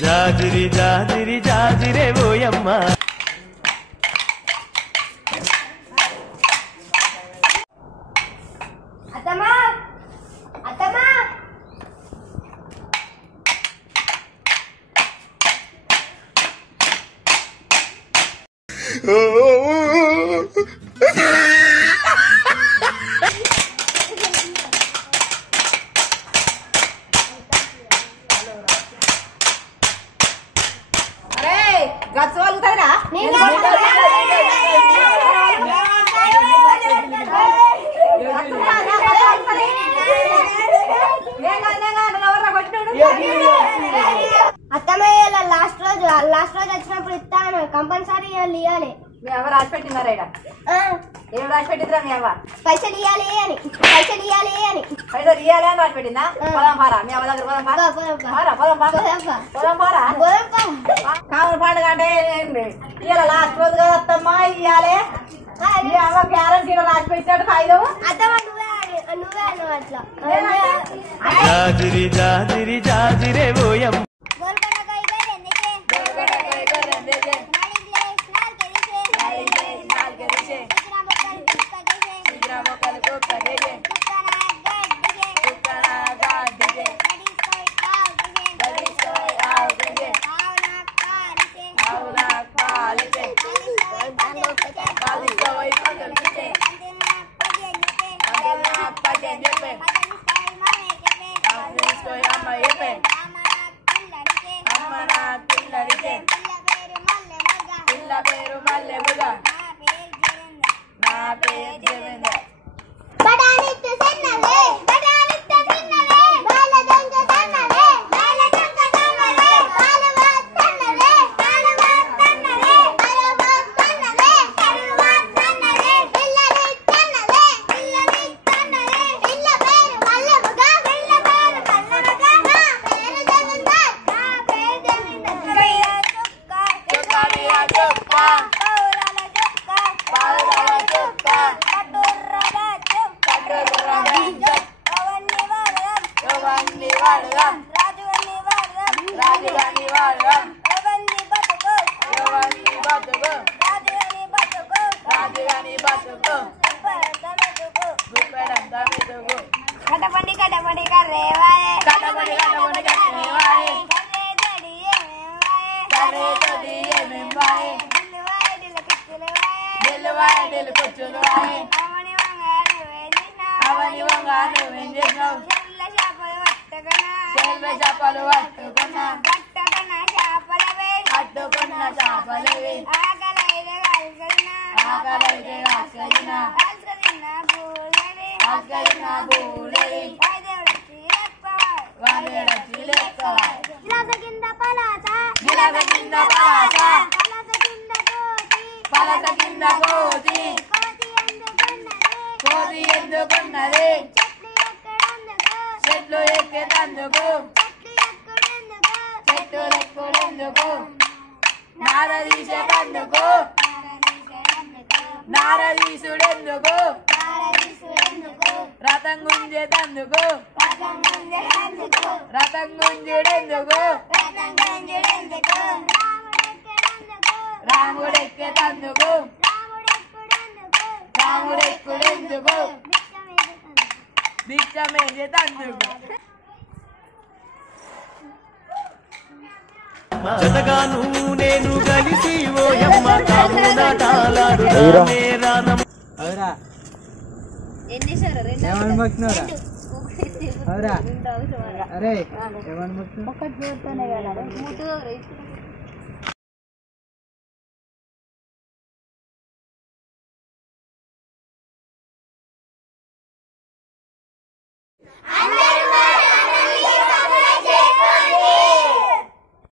జాజిరి జాజిరి జాజిరే ఓయమ్మ అత్తమ్మా అత్తమ్మా గచ్చవాలుతారా అత్తమయ్య లాస్ట్ రోజు వచ్చినప్పుడు ఇస్తాను కంపల్సరీ ఇవ్వాలి. మీ అవ్వ రాసి పెట్టిందారా ఇక్కడ ఏం రాసి పెట్టిందిరా మీ అవ్వ? పైసలు ఇవ్వాలి అని పైసలు ఇయ్యాలి అని రాసి పెట్టిందా? పొలం పారా మీ అవ్వ దగ్గర పొలం పారా పొలం పారా కావులు పండుగ అంటే ఇవాళ లాస్ట్ రోజు కదా అత్తమ్మా ఇయ్యాలి. మీ అవ్వ గ్యారంటీలో రాసి పెట్టాడు కాగితం. అత్తమ్మ నువ్వే అన్నావు అట్లా. జాజిరి జాజిరి జాజిరే ఓయమ్మ జతగాను నేను కలిసి ఓయమ్మ కామునాటాలాడు రానమ్మ అరే అన్న